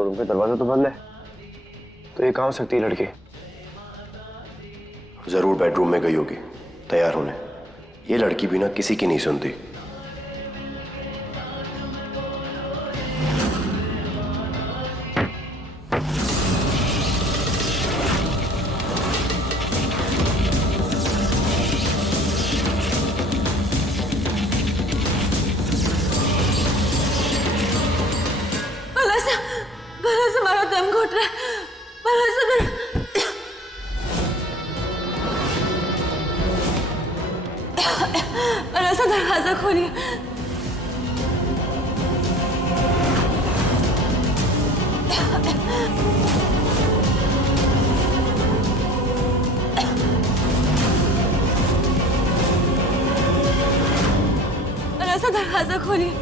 Showroom के दरवाजा तो बंद है, तो ये कहाँ हो सकती है लड़की? जरूर बेडरूम में गई होगी तैयार होने। ये लड़की भी ना किसी की नहीं सुनती। भला मारा दम घुट रहा है। भला सा दरवाजा खोलिए। भला सा दरवाजा खोलिए।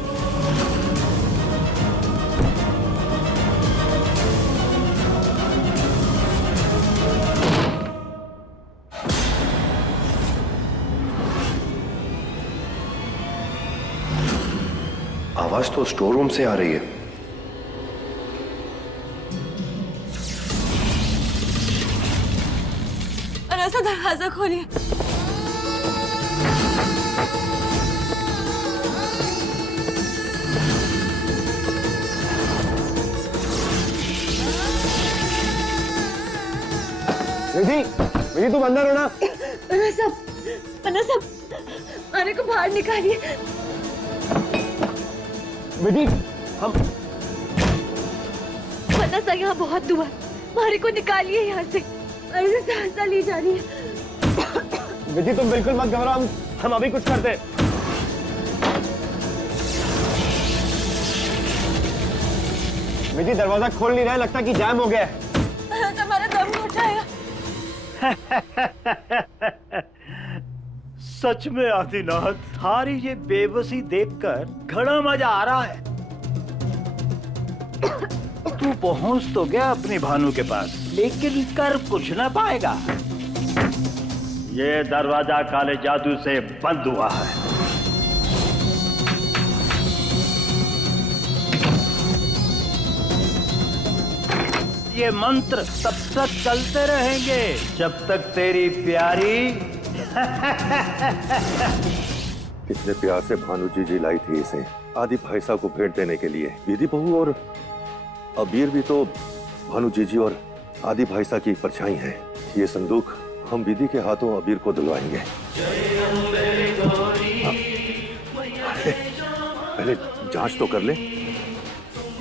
आवाज तो स्टोर रूम से आ रही है। और ऐसा दरवाजा खोलिए। विधि, विधि तुम अंदर हो ना? पन्ना साहब, आने को बाहर निकालिए। विधि, हम पन्ना साहब यहाँ बहुत धुआं, मारे को निकालिए यहाँ से। ऐसे सांसा ली जा रही है। विधि तुम बिल्कुल मत घबराओ, हम अभी कुछ करते हैं। विधि दरवाजा खोल नहीं रहा है, लगता कि जैम हो गया है। हमारा दम घुट जाएगा। सच में आदिनाथ, थारी ये बेबसी देखकर घना मजा आ रहा है। तू पहुंच तो गया अपनी भानु के पास, लेकिन कर कुछ ना पाएगा। ये दरवाजा काले जादू से बंद हुआ है। ये मंत्र तब तक चलते रहेंगे जब तक तेरी प्यारी इतने प्यार से भानु जी लाई थी इसे आदि भाई साहब को भेंट देने के लिए। विधि बहू और अबीर भी तो भानु जी और आदि भाई साहब की परछाई है। ये संदूक हम विधि के हाथों अबीर को दिलवाएंगे। पहले जांच तो कर ले,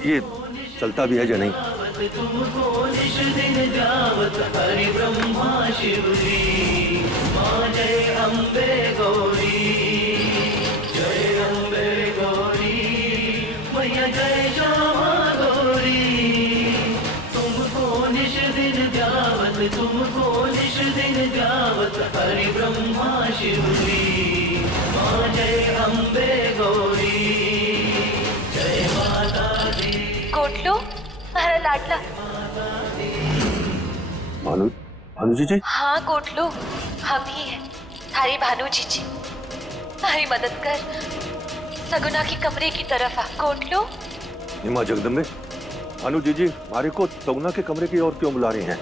ये चलता भी है या नहीं। तुमको निश दिन गावत हरि ब्रह्मा शिवजी, मां जय अम्बे गौरी, जय अम्बे गौरी, मैया जय श्यामा गौरी। तुमको निश दिन गावत, तुमको निश दिन गावत हरि ब्रह्मा शिवजी, मां जय अम्बे गौरी, जय माता दी। कोटलो हमारा लाडला। भानु जी? हाँ कोटलो, हम ही हैं, थारी भानु जी। हमारी मदद कर, सगुना की कमरे की तरफ आ। कोटलो। हिमा जगदम्बे, भानु जी हमारे को सगुना के कमरे की ओर क्यों बुला रहे हैं?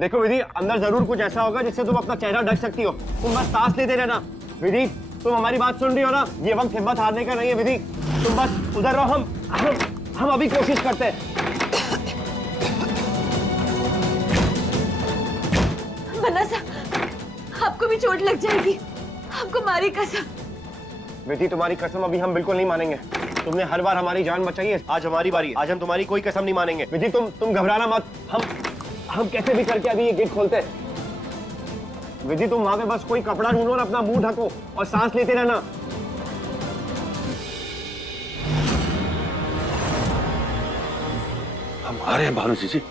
देखो विधि, अंदर जरूर कुछ ऐसा होगा जिससे तुम अपना चेहरा ढक सकती हो। तुम बस सांस लेते रहना। विधि, तुम हमारी बात सुन रही हो ना? ये वक्त हिम्मत हारने का नहीं है विधि, तुम बस उधर रहो। हम अभी कोशिश करते हैं। बन्ना साहब, आपको भी चोट लग जाएगी, आपको मारी कसम। विधि, तुम्हारी कसम अभी हम बिल्कुल नहीं मानेंगे। तुमने हर बार हमारी जान बचाई है, आज हमारी बारी है। आज हम तुम्हारी कोई कसम नहीं मानेंगे। विधि तुम घबराना मत। हम कैसे भी करके अभी ये गेट खोलते हैं। विधि, तुम वहां पे बस कोई कपड़ा ढूंढो और अपना मुंह ढको और सांस लेते रहना। हम आ रहे हैं भानु जी,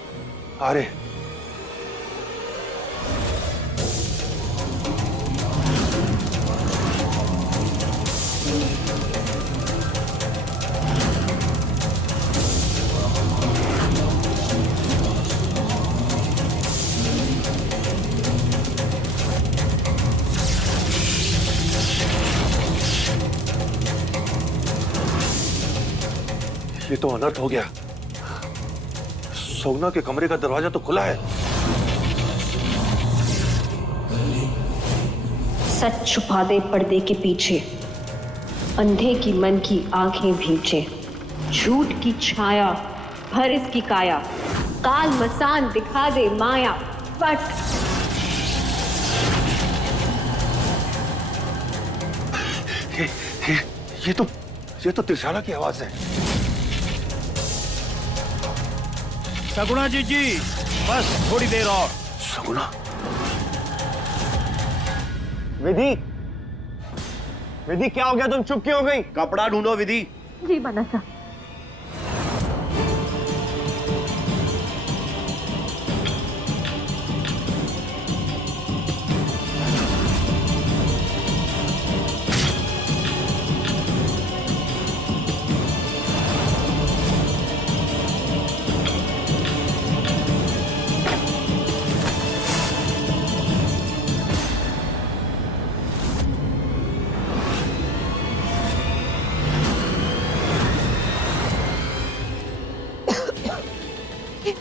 आ रहे हैं। ये तो अनर्थ हो गया। सगुना के कमरे का दरवाजा तो खुला है। सच छुपा दे पर्दे के पीछे, अंधे की मन की आंखें भींचे, झूठ की छाया भर इसकी काया, काल मसान दिखा दे माया पट। ये तो त्रिशाला की आवाज है। सगुना जीजी, बस थोड़ी देर और। सगुना, विधि, विधि क्या हो गया? तुम चुप क्यों हो गई? कपड़ा ढूंढो विधि। जी मनसा।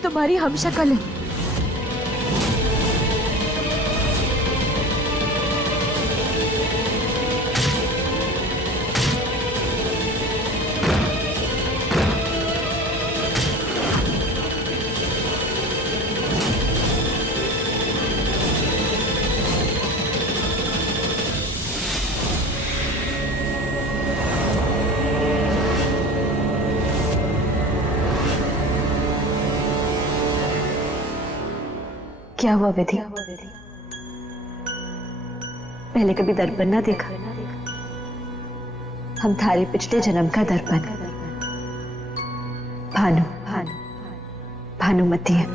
तुम्हारी हम शक्ल है। क्या हुआ विधि? पहले कभी दर्पण ना देखा? हम थारे पिछले जन्म का दर्पण भानु भानुमति है।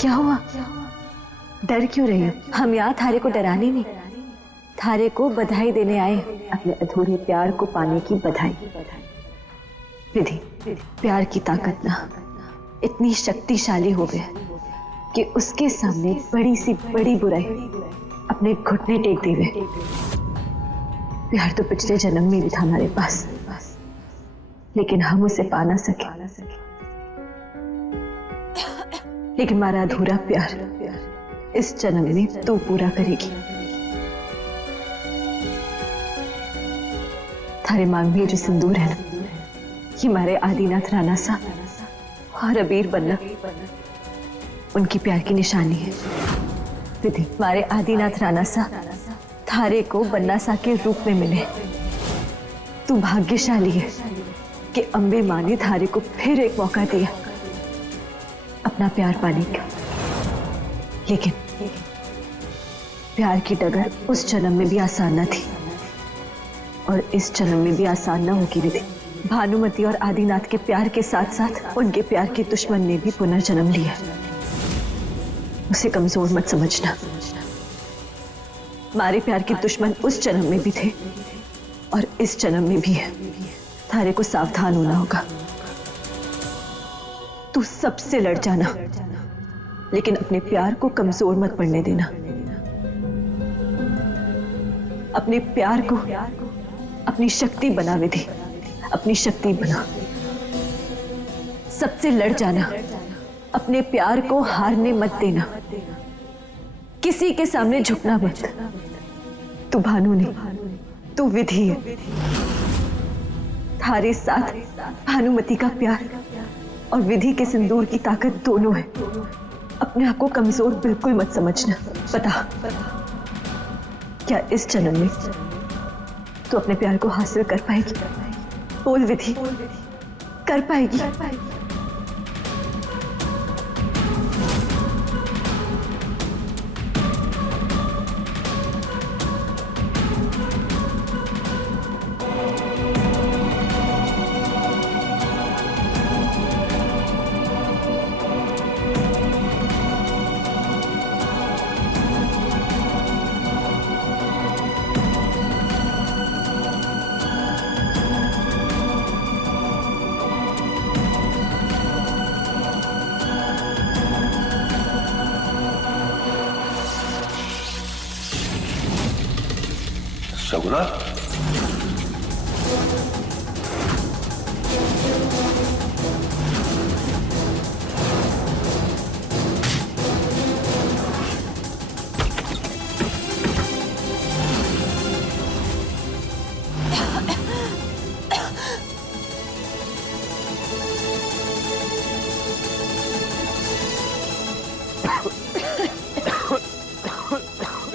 क्या हुआ? डर क्यों रही हो? हम यहाँ थारे को डराने नहीं, थारे को बधाई देने आए, अपने अधूरे प्यार को पाने की बधाई। विधि, प्यार की ताकत ना इतनी शक्तिशाली हो गई कि उसके सामने बड़ी सी बड़ी बुराई अपने घुटने टेक दे हुए। प्यार तो पिछले जन्म में भी था हमारे पास, लेकिन हम उसे पा ना सके। लेकिन हमारा अधूरा प्यार इस जन्म में तू पूरा करेगी। थारे मांग में जो सिंदूर है ना, ये हमारे आदिनाथ राणा सा और अबीर बन्ना उनकी प्यार की निशानी है। विधि, हमारे आदिनाथ राणा सा थारे को बन्ना सा के रूप में मिले। तू भाग्यशाली है कि अम्बे माँ ने थारे को फिर एक मौका दिया अपना प्यार पाने का। लेकिन प्यार की डगर उस जन्म में भी आसान न थी और इस जन्म में भी आसान न होगी। विधि, भानुमति और आदिनाथ के प्यार के साथ साथ उनके प्यार के दुश्मन ने भी पुनर्जन्म लिया। उसे कमजोर मत समझना। हमारे प्यार के दुश्मन उस जन्म में भी थे और इस जन्म में भी है। थारे को सावधान होना होगा। तू सबसे लड़ जाना, लेकिन अपने प्यार को कमजोर मत पड़ने देना। अपने प्यार को अपनी शक्ति बना। विधि, अपनी शक्ति बना। सबसे लड़ जाना, अपने प्यार को हारने मत देना, किसी के सामने झुकना मत। तू भानु नहीं, तू विधि है। थारे साथ भानुमति का प्यार और विधि के सिंदूर की ताकत दोनों है। अपने आप को कमजोर बिल्कुल मत समझना। बता, क्या इस जन्म में तू अपने प्यार को हासिल कर पाएगी? बोल विधि, कर पाएगी? सगुना,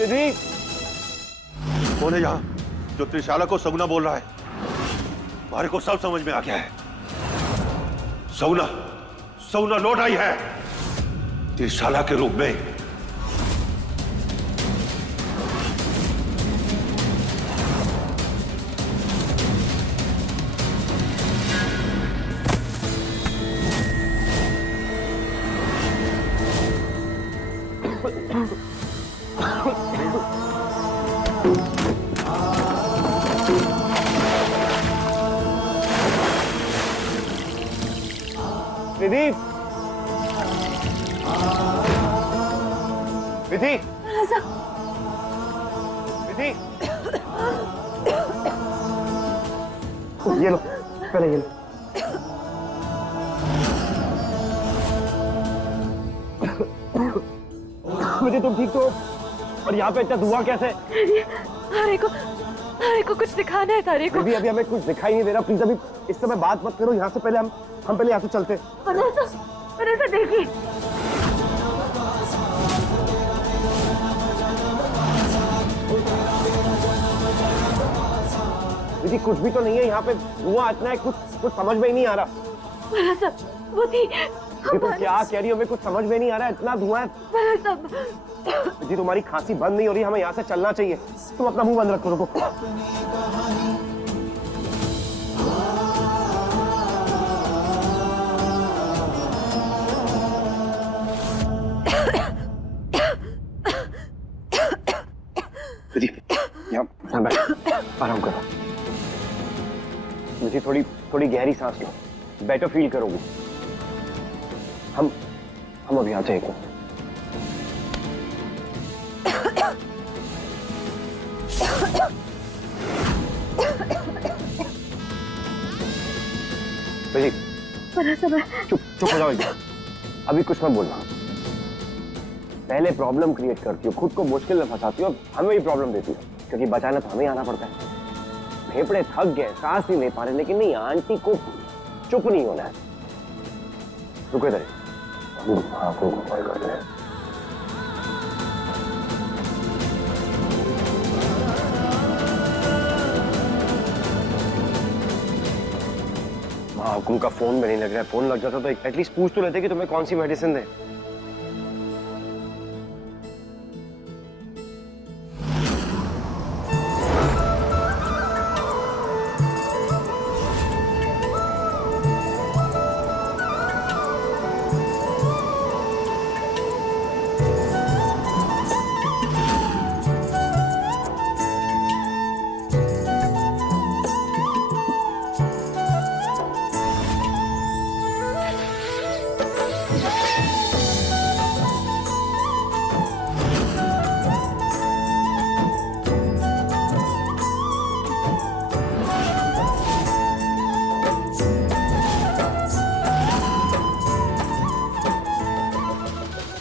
विधि, कौन है यहाँ जो त्रिशाला को सगुना बोल रहा है? हमारे को सब समझ में आ गया है। सगुना, सगुना लौट आई है त्रिशाला के रूप में। विधि, विधि, विधि, ये लो, पहले ये लो। विधि तुम ठीक तो हो? और यहाँ पे इतना धुआं कैसे? तारे को कुछ दिखाना है तारे को। अभी हमें कुछ दिखाई नहीं दे रहा। प्लीज अभी इस समय बात मत करो। यहाँ से पहले हम पहले यहाँ से चलते। पर देखिए, विधि कुछ भी तो नहीं है यहाँ पे। धुआं इतना है, कुछ समझ में ही नहीं आ रहा। वो थी। विधि तुम क्या कह रही हो? हमें कुछ समझ में नहीं आ रहा है, इतना धुआं है। विधि तुम्हारी खांसी बंद नहीं हो रही, हमें यहाँ से चलना चाहिए। तुम अपना मुंह बंद रखो। रुको। विधि यहाँ बैठ, आराम करो। विधि थोड़ी गहरी सांस लो, बेटर फील करोगे। हम अभी आते हैं। चुप हो जाओ। अभी कुछ मत बोलना। पहले प्रॉब्लम क्रिएट करती हो, खुद को मुश्किल में फंसाती हो, हमें ही प्रॉब्लम देती हो, क्योंकि बचाना तो हमें आना पड़ता है। फेफड़े थक गए, सांस नहीं ले पा रहे, लेकिन नहीं, आंटी को चुप नहीं होना है। रुको इधर। हाँ, करते हैं। हुकुम का फोन में नहीं लग रहा है। फोन लग जाता तो एटलीस्ट पूछ तो लेते कि तुम्हें कौन सी मेडिसिन दे।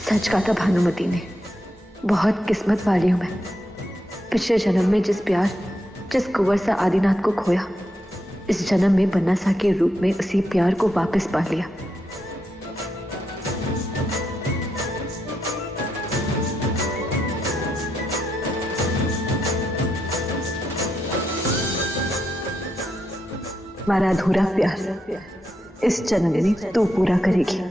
सच कहा था भानुमति ने, बहुत किस्मत वाली हूं मैं। पिछले जन्म में जिस कुंवर सा आदिनाथ को खोया, इस जन्म में बनसा के रूप में उसी प्यार को वापस पा लिया। हमारा अधूरा प्यार इस जन्म में तू पूरा करेगी।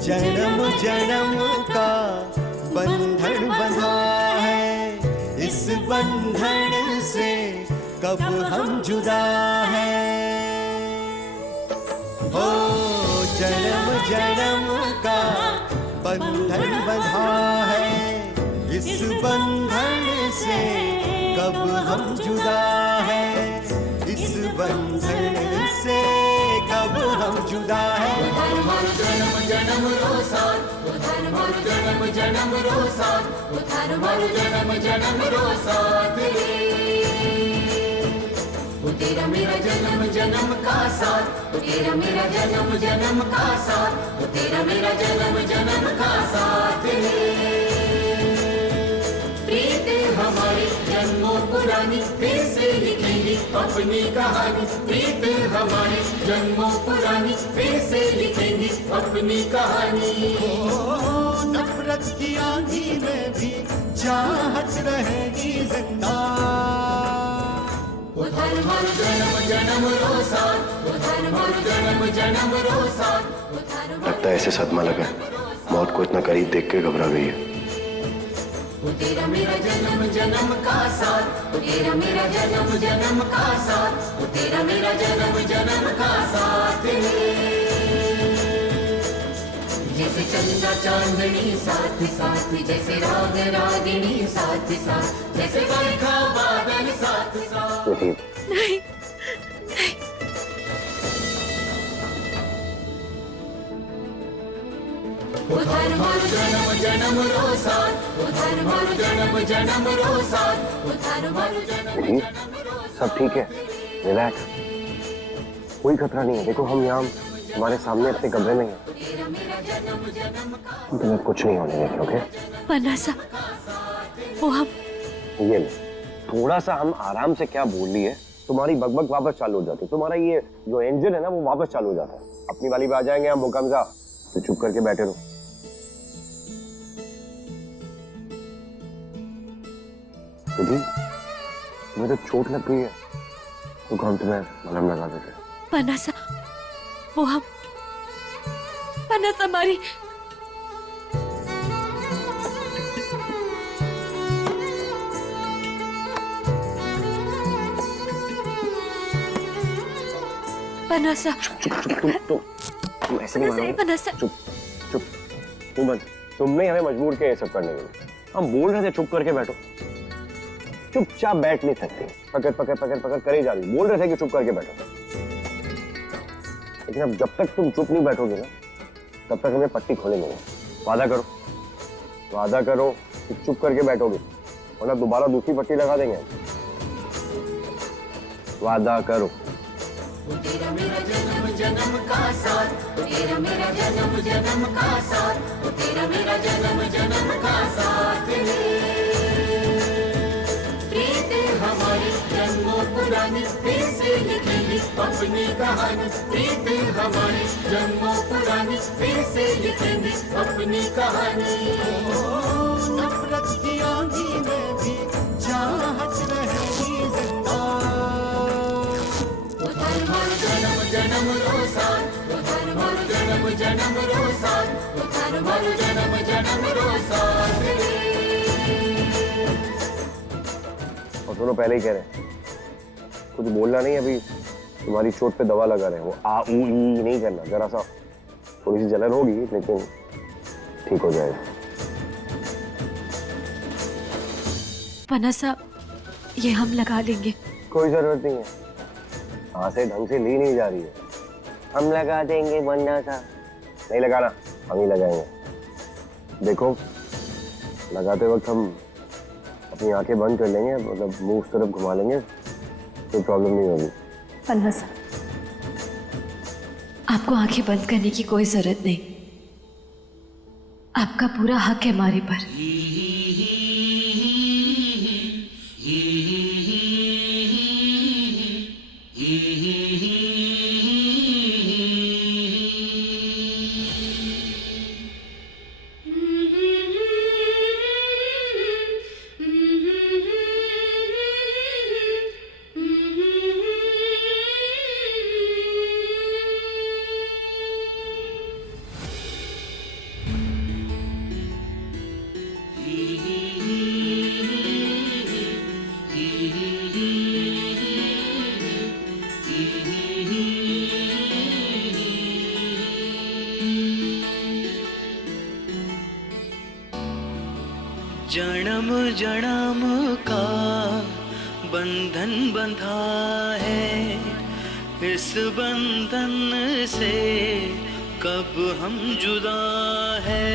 जन्म जन्म का बंधन बंधा है, इस बंधन से कब हम जुदा हैं। हो जन्म जन्म का बंधन बंधा है, इस बंधन से कब हम जुदा हैं। इस बंधन से कब हम जुदा है। जन्म जन्म रो साथ, जन्म जन्म रो साथ, जन्म जन्म रो साथ रे। तेरा मेरा जन्म जन्म का साथ, तेरा मेरा जन्म जन्म का साथ, तेरा मेरा जन्म जन्म का साथ रे। प्रीत हमारी जन्मों पुरानी, फिर से लिखेंगे अपनी कहानी। प्रीत हमारी जन्मों पुरानी, फिर से लिखेंगे अपनी कहानी। नफरत की आंधी में भी चाहत रहेगी जिंदा। जन्म जन्म रो साथ, जन्म जन्म रो साथ। लगता है ऐसे सदमा लगा है, मौत को इतना करीब देख के घबरा गई है। तेरा मेरा जन्म जन्म का साथ, तेरा मेरा जन्म जन्म का साथ, तेरा मेरा जन्म जन्म का साथ रे। जैसे चंदा चांदनी साथ साथ, जैसे राग रागिनी साथ साथ, जैसे बरखा बादल साथ साथ। नहीं नहीं। जन्म जन्म रो साथ, जन्म जन्म रो साथ। सब ठीक है, रिलैक्स, कोई खतरा नहीं है। देखो हम यहाँ हमारे सामने अपने कमरे में हैं, तुम्हें कुछ नहीं होने देंगे। ओके पन्ना सा, वो हम ये ले, थोड़ा सा हम आराम से क्या बोल रही है, तुम्हारी बकबक वापस चालू हो जाती है। तुम्हारा ये जो इंजन है ना वो वापस चालू हो जाता है। अपनी वाली पे आ जाएंगे हम भूकंपा, तो चुप करके बैठे रहो। दीदी तुम्हें तो चोट लग गई है, तो हम तुम्हें मलहम लगा देते। पन्ना सा, वो हम पन्ना सा हमारी पन्ना सा। तुम ऐसे नहीं मानोगे। पन्ना सा चुप चुप, तुम बंद, तुमने हमें मजबूर किया ये सब करने के लिए। हम बोल रहे थे चुप करके बैठो, चुपचाप बैठ नहीं सकते, पकड़ पकड़ पकड़ पकड़ करे जा रही। बोल रहे थे कि चुप करके बैठो, लेकिन अब जब तक तुम चुप नहीं बैठोगे ना, तब तक हमें पट्टी खोलेंगे। वादा करो, वादा करो कि चुप करके बैठोगे, वरना दोबारा दूसरी पट्टी लगा देंगे। वादा करो। तेरा मेरा जन्म जन्म का साथ, तेरा मेरा जन्म जन्म का साथ, तेरा मेरा जन्म जन्म का साथ रे। प्रीत हमारी जन्मों पुरानी, फिर से लिखेंगे अपनी कहानी। प्रीत हमारी जन्मों पुरानी, फिर से लिखेंगे अपनी कहानी। नफरत की आंधी में भी चाहत रहेगी जिंदा। जन्म जन्म रो साथ, जन्म जन्म रो साथ, जन्म जन्म रो साथ रे। और सुनो, पहले ही कह रहे हैं कुछ बोलना नहीं, अभी तुम्हारी चोट पे दवा लगा रहे हैं। वो आ ऊ ई नहीं करना, जरा सा थोड़ी सी जलन होगी लेकिन ठीक हो जाएगा। पन्ना सा, ये हम लगा लेंगे। कोई जरूरत नहीं है, हाथ से ढंग से ली नहीं जा रही है। हम लगा देंगे, वरना सा नहीं लगाना, हम ही लगाएंगे। देखो लगाते वक्त हम अपनी आंखें बंद कर लेंगे, मतलब मुंह उस तरफ घुमा लेंगे, कोई प्रॉब्लम नहीं होगी। पन्ना सा, आपको आंखें बंद करने की कोई जरूरत नहीं, आपका पूरा हक है हमारे पर। जन्म जन्म का बंधन बंधा है, इस बंधन से कब हम जुदा है।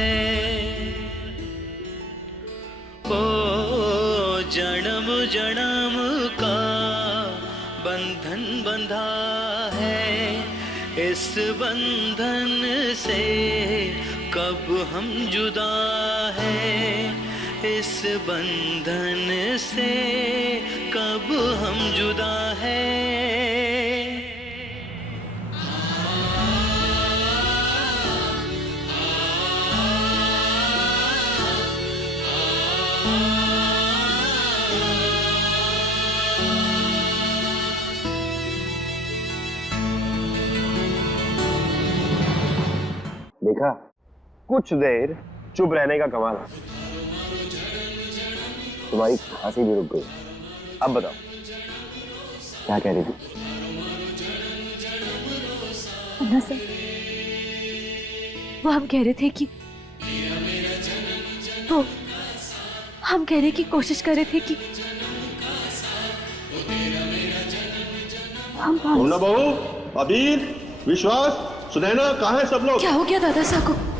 ओ जन्म जन्म का बंधन बंधा है, इस बंधन से कब हम जुदा है। इस बंधन से कब हम जुदा है। देखा, कुछ देर चुप रहने का कमाल है। तुम्हारी खांसी भी रुक गई। अब बताओ क्या कह रही थी? अन्ना सर, वो हम कह रहे थे कि वो हम कहने की कोशिश कर रहे थे कि हम बहू, अबीर, विश्वास, सुनैना, कहाँ है सब लोग? क्या हो गया दादा साहब को?